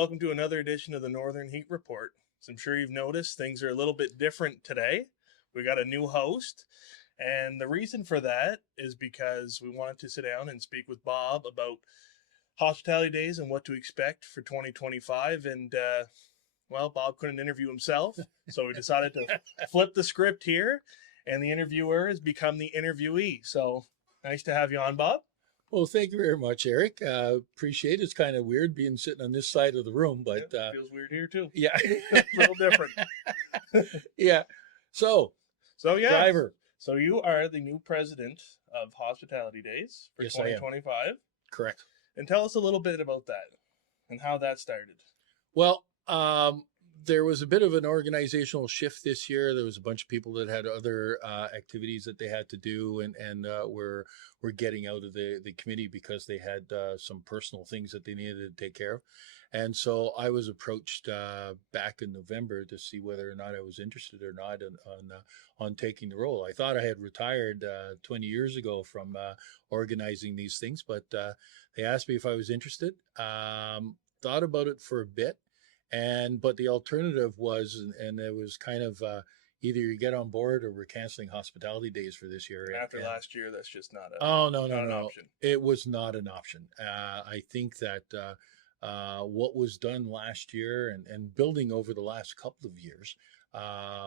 welcome to another edition of the Northern Heat Report. As I'm sure you've noticed, things are a little bit different today. We got a new host, and the reason for that is because we wanted to sit down and speak with Bob about hospitality days and what to expect for 2025. And, Bob couldn't interview himself, so we decided to flip the script here, and the interviewer has become the interviewee. So nice to have you on, Bob. Well, thank you very much, Eric. Appreciate it. It's kind of weird being sitting on this side of the room, but it feels weird here too. Yeah, a little different. Yeah. So yeah. Driver. So you are the new president of Hospitality Days for 2025. Correct. And tell us a little bit about that and how that started. Well, there was a bit of an organizational shift this year. There was a bunch of people that had other activities that they had to do, and were getting out of the committee because they had some personal things that they needed to take care of. And so I was approached back in November to see whether or not I was interested or not on taking the role. I thought I had retired 20 years ago from organizing these things, but they asked me if I was interested. Thought about it for a bit. But the alternative was, and it was kind of either you get on board or we're canceling Hospitality Days for this year. After last year, that's just not an option. It was not an option. I think that what was done last year and building over the last couple of years,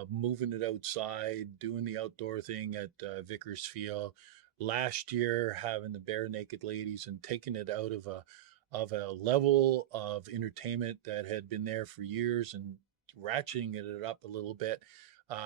moving it outside, doing the outdoor thing at Vickers Field, last year having the bare naked ladies and taking it out of a level of entertainment that had been there for years and ratcheting it up a little bit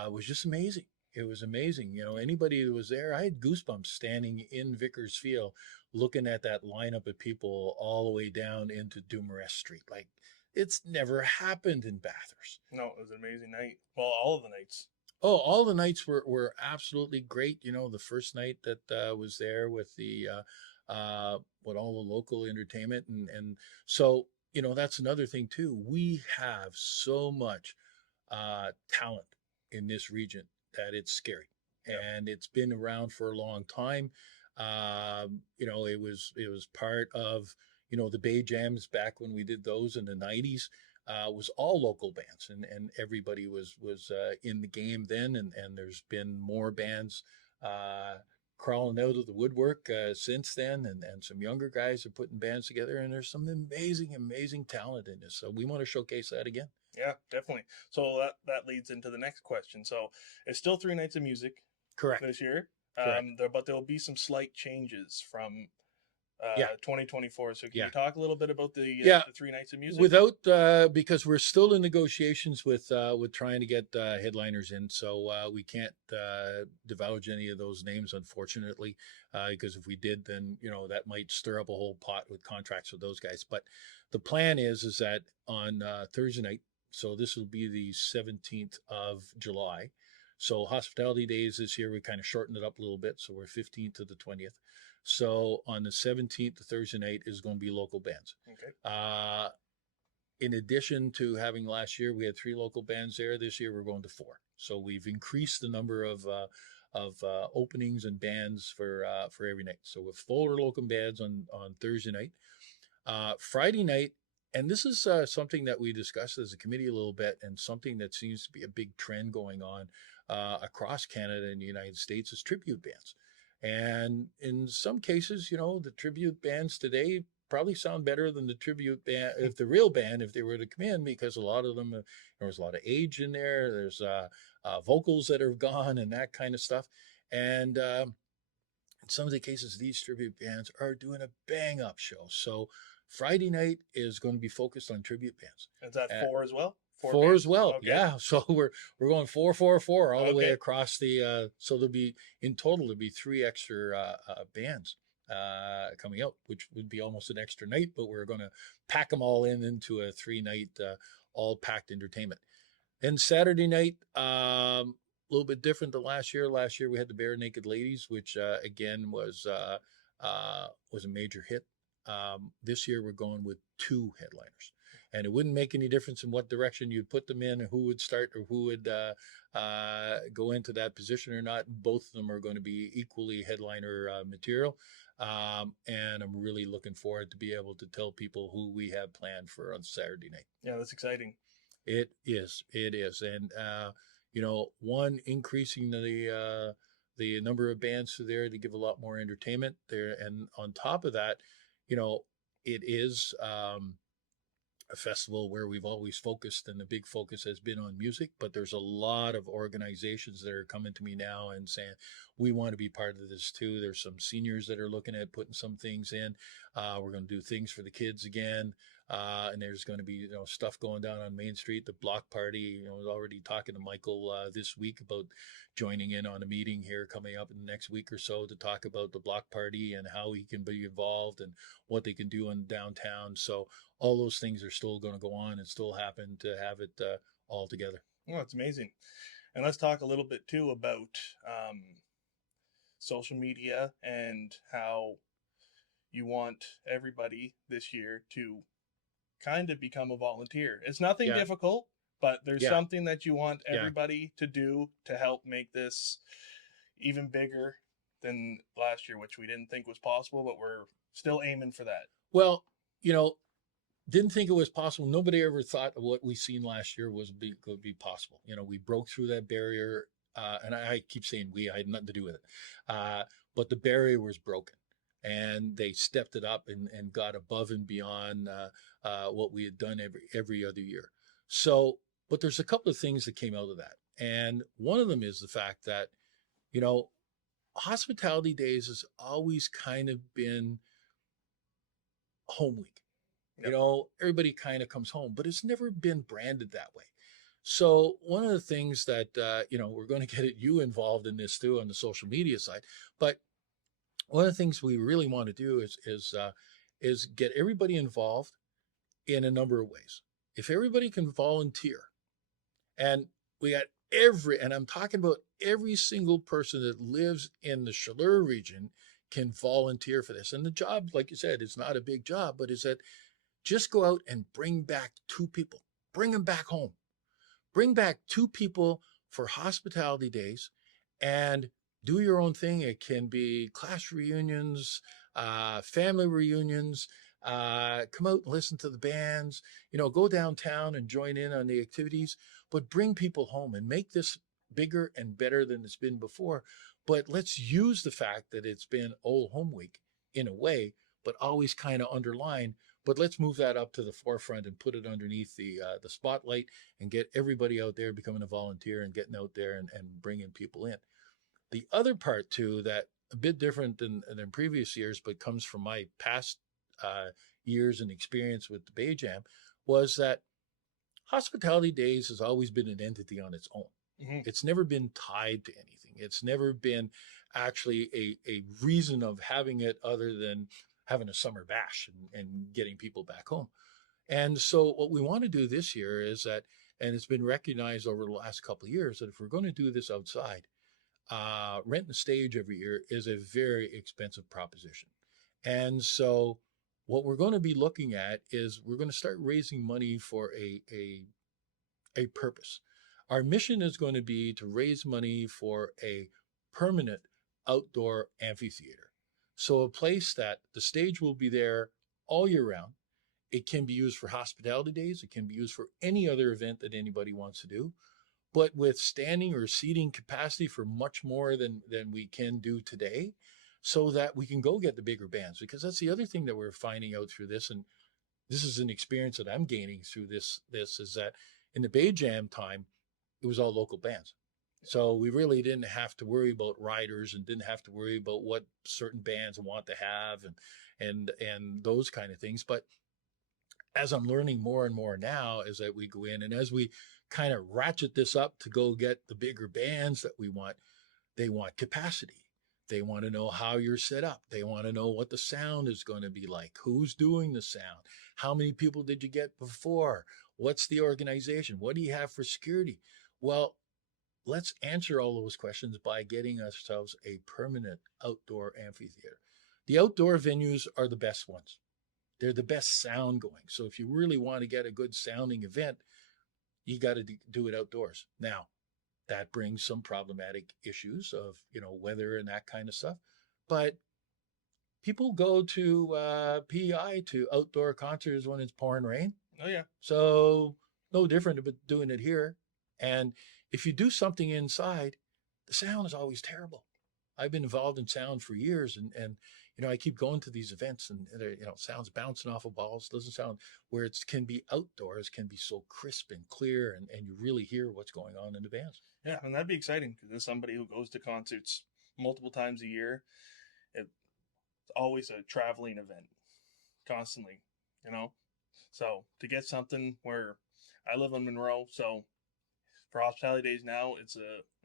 was just amazing. It was amazing. You know, anybody that was there, I had goosebumps standing in Vickers Field looking at that lineup of people all the way down into Dumarest Street. Like, it's never happened in Bathurst. No, it was an amazing night. Well, all of the nights. Oh, all the nights were absolutely great. You know, the first night that was there with the with all the local entertainment. And so, you know, that's another thing too. We have so much talent in this region that it's scary. Yep. And it's been around for a long time. You know, it was part of, you know, the Bay Jams back when we did those in the 90s. Was all local bands, and everybody was in the game then. And there's been more bands crawling out of the woodwork since then, and some younger guys are putting bands together, and there's some amazing talent in this. So we want to showcase that again. Yeah, definitely. So that leads into the next question. So it's still 3 nights of music. Correct. This year. Correct. But there'll be some slight changes from 2024. So can you talk a little bit about the 3 nights of music? Without because we're still in negotiations with trying to get headliners in, so we can't divulge any of those names, unfortunately, because if we did, then you know that might stir up a whole pot with contracts with those guys. But the plan is that on Thursday night, so this will be the 17th of July. So Hospitality Days this year, we kind of shortened it up a little bit. So we're 15th to the 20th. So on the 17th, the Thursday night, is going to be local bands. Okay. In addition to having last year, we had 3 local bands there. This year, we're going to 4. So we've increased the number of openings and bands for every night. So with 4 local bands on Thursday night. Friday night, and this is something that we discussed as a committee a little bit, and something that seems to be a big trend going on across Canada and the United States, is tribute bands. And in some cases, you know, the tribute bands today probably sound better than the tribute band, if the real band, if they were to come in, because a lot of them, there was a lot of age in there. There's vocals that are gone and that kind of stuff. And in some of the cases, these tribute bands are doing a bang up show. So Friday night is going to be focused on tribute bands. Is that 4 as well? 4 as well. Okay. Yeah. So we're going 4, 4, 4 all the way across the, so in total, there'll be 3 extra bands coming out, which would be almost an extra night, but we're going to pack them all into a 3-night, all packed entertainment. And Saturday night, a little bit different than last year. Last year we had the Bare Naked Ladies, which again was a major hit. This year we're going with 2 headliners. and it wouldn't make any difference in what direction you'd put them in, or who would start, or who would go into that position or not. Both of them are going to be equally headliner material. And I'm really looking forward to be able to tell people who we have planned for on Saturday night. Yeah, that's exciting. It is. And, one, increasing the number of bands there to give a lot more entertainment there. And on top of that, it is a festival where we've always focused, and the big focus has been on music, but there's a lot of organizations that are coming to me now and saying, we want to be part of this too. There's some seniors that are looking at putting some things in. We're going to do things for the kids again. And there's going to be, stuff going down on Main Street, the block party. I was already talking to Michael this week about joining in on a meeting here coming up in the next week or so to talk about the block party and how he can be involved and what they can do in downtown. So all those things are still going to go on and still happen to have it all together. Oh, it's amazing. And let's talk a little bit too about social media and how you want everybody this year to kind of become a volunteer. It's nothing difficult, but there's something that you want everybody to do to help make this even bigger than last year, which we didn't think was possible, but we're still aiming for that. Well, didn't think it was possible. Nobody ever thought of what we seen last year could be possible. We broke through that barrier, and I keep saying we, I had nothing to do with it. But the barrier was broken, and they stepped it up and got above and beyond what we had done every other year. So, but there's a couple of things that came out of that. And one of them is the fact that, Hospitality Days has always kind of been home week. Yep. Everybody kind of comes home, but it's never been branded that way. So one of the things that, we're going to get you involved in this too on the social media side, but one of the things we really want to do is get everybody involved in a number of ways. If everybody can volunteer, and we got and I'm talking about every single person that lives in the Chaleur region can volunteer for this. And the job, like you said, it's not a big job, but is that just go out and bring back 2 people, bring them back home, bring back 2 people for Hospitality Days and do your own thing. It can be class reunions, family reunions, come out and listen to the bands, go downtown and join in on the activities, but bring people home and make this bigger and better than it's been before. But let's use the fact that it's been Old Home Week in a way, but always kind of underline. But let's move that up to the forefront and put it underneath the spotlight and get everybody out there becoming a volunteer and getting out there and bringing people in. The other part too, that a bit different than previous years, but comes from my past years and experience with the Bay Jam, was that Hospitality Days has always been an entity on its own. Mm-hmm. It's never been tied to anything. It's never been actually a reason of having it other than having a summer bash and getting people back home. And so what we want to do this year is that, and it's been recognized over the last couple of years, that if we're going to do this outside, renting a stage every year is a very expensive proposition. And so what we're going to be looking at is we're going to start raising money for a purpose. Our mission is going to be to raise money for a permanent outdoor amphitheater. So a place that the stage will be there all year round. It can be used for Hospitality Days. It can be used for any other event that anybody wants to do, but with standing or seating capacity for much more than we can do today, so that we can go get the bigger bands. Because that's the other thing that we're finding out through this, and this is an experience that I'm gaining through this is that in the Bay Jam time, it was all local bands. So we really didn't have to worry about riders and didn't have to worry about what certain bands want to have and those kind of things. But as I'm learning more and more now, as that we go in and as we kind of ratchet this up to go get the bigger bands that we want, they want capacity. They want to know how you're set up. They want to know what the sound is going to be like. Who's doing the sound? How many people did you get before? What's the organization? What do you have for security? Well, let's answer all those questions by getting ourselves a permanent outdoor amphitheater. The outdoor venues are the best ones. they're the best sound going. So if you really want to get a good sounding event, you got to do it outdoors. Now, that brings some problematic issues of, weather and that kind of stuff. But people go to PEI to outdoor concerts when it's pouring rain. Oh yeah. So no different but doing it here. And if you do something inside, the sound is always terrible. I've been involved in sound for years, and I keep going to these events, and sounds bouncing off of balls. Doesn't sound where it can be outdoors can be so crisp and clear, and you really hear what's going on in the bands. Yeah, and that'd be exciting because as somebody who goes to concerts multiple times a year, it's always a traveling event, constantly. So to get something where I live in Monroe, so for Hospitality Days now, it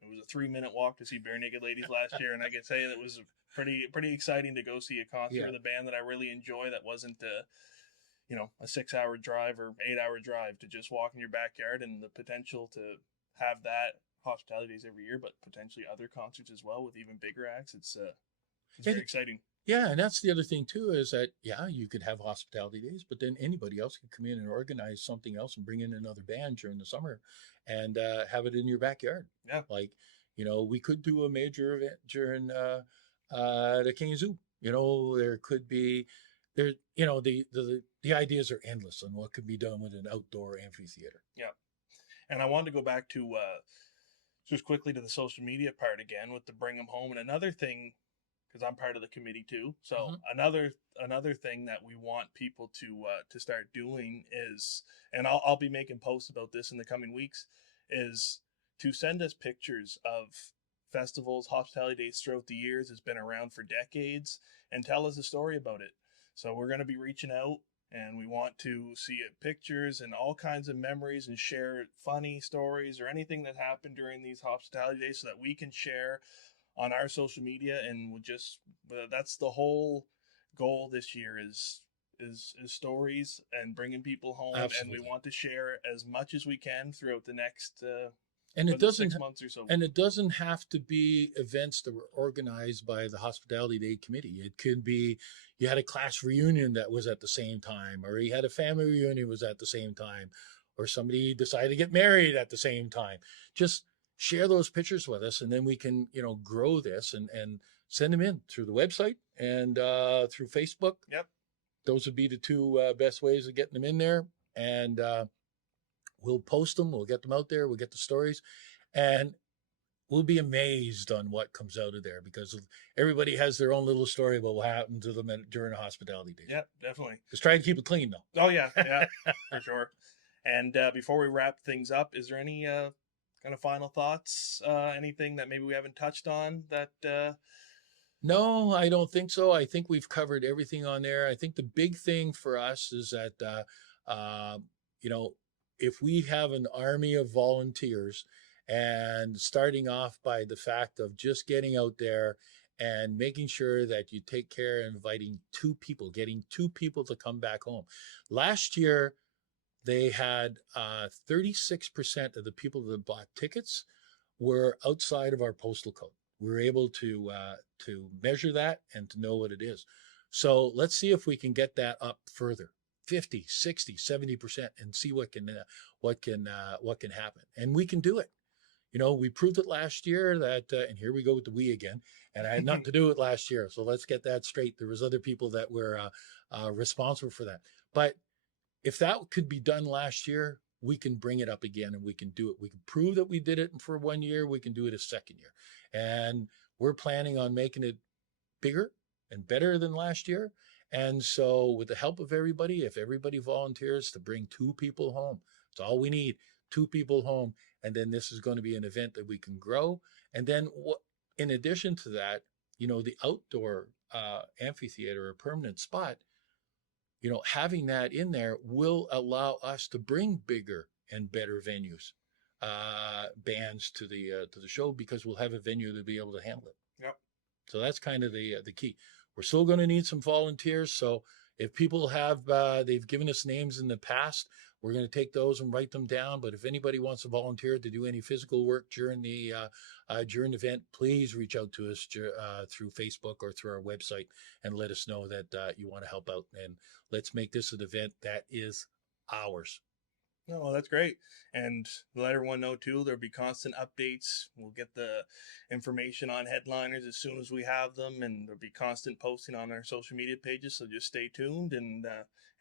was a 3-minute walk to see Bare Naked Ladies last year, and I can say that it was pretty exciting to go see a concert with a band that I really enjoy. That wasn't a 6-hour drive or 8-hour drive, to just walk in your backyard, and the potential to have that Hospitality Days every year, but potentially other concerts as well with even bigger acts. It's very exciting. Yeah, and that's the other thing too, is that you could have Hospitality Days, but then anybody else could come in and organize something else and bring in another band during the summer and have it in your backyard. Yeah, like we could do a major event during the King Zoo. There could be the ideas are endless on what could be done with an outdoor amphitheater. Yeah, and I wanted to go back to just quickly to the social media part again with the bring them home, and another thing, because I'm part of the committee too. So another thing that we want people to start doing is, and I'll be making posts about this in the coming weeks, is to send us pictures of festivals, Hospitality Days throughout the years. It's been around for decades, and tell us a story about it. So we're going to be reaching out, and we want to see pictures and all kinds of memories, and share funny stories or anything that happened during these Hospitality Days, so that we can share on our social media. And that's the whole goal this year is stories and bringing people home. Absolutely. And we want to share as much as we can throughout the next and it doesn't 6 months or so. And it doesn't have to be events that were organized by the Hospitality Day Committee. It could be you had a class reunion that was at the same time, or you had a family reunion was at the same time, or somebody decided to get married at the same time. Just share those pictures with us, and then we can, grow this and send them in through the website and through Facebook. Yep. Those would be the two best ways of getting them in there. And we'll post them. We'll get them out there. We'll get the stories, and we'll be amazed on what comes out of there, because everybody has their own little story about what happened to them during a Hospitality Day. Yeah, definitely. Just try to keep it clean, though. Oh yeah, for sure. And before we wrap things up, is there any kind of final thoughts? Anything that maybe we haven't touched on that? No, I don't think so. I think we've covered everything on there. I think the big thing for us is that, if we have an army of volunteers, and starting off by the fact of just getting out there and making sure that you take care of inviting getting two people to come back home. Last year, they had 36% of the people that bought tickets were outside of our postal code. We were able to measure that and to know what it is. So let's see if we can get that up further, 50, 60, 70%, and see what can happen. And we can do it. We proved it last year that, and here we go with the we again, and I had nothing to do with last year. So let's get that straight. There was other people that were responsible for that. But if that could be done last year, we can bring it up again, and we can do it. We can prove that we did it for 1 year. We can do it a second year. And we're planning on making it bigger and better than last year. And so with the help of everybody, if everybody volunteers to bring 2 people home, that's all we need, 2 people home. And then this is going to be an event that we can grow. And then in addition to that, the outdoor amphitheater, a permanent spot, having that in there will allow us to bring bigger and better venues, bands to the show, because we'll have a venue to be able to handle it. Yep. So that's kind of the key. We're still going to need some volunteers. So if people have, they've given us names in the past, we're going to take those and write them down. But if anybody wants to volunteer to do any physical work during the event, please reach out to us through Facebook or through our website and let us know that you want to help out. And let's make this an event that is ours. Oh, well, that's great. And let everyone know, too, there'll be constant updates. We'll get the information on headliners as soon as we have them, and there'll be constant posting on our social media pages, so just stay tuned, and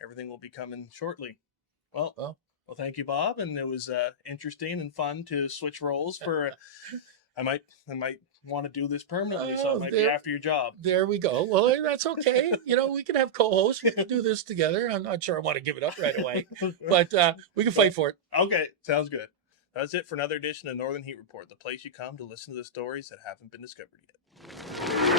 everything will be coming shortly. Well, thank you, Bob, and it was interesting and fun to switch roles for... I might want to do this permanently, so it might be after your job. There we go. Well, that's okay. We can have co-hosts. We can do this together. I'm not sure I want to give it up right away, but we can fight for it. Okay, sounds good. That's it for another edition of Northern Heat Report, the place you come to listen to the stories that haven't been discovered yet.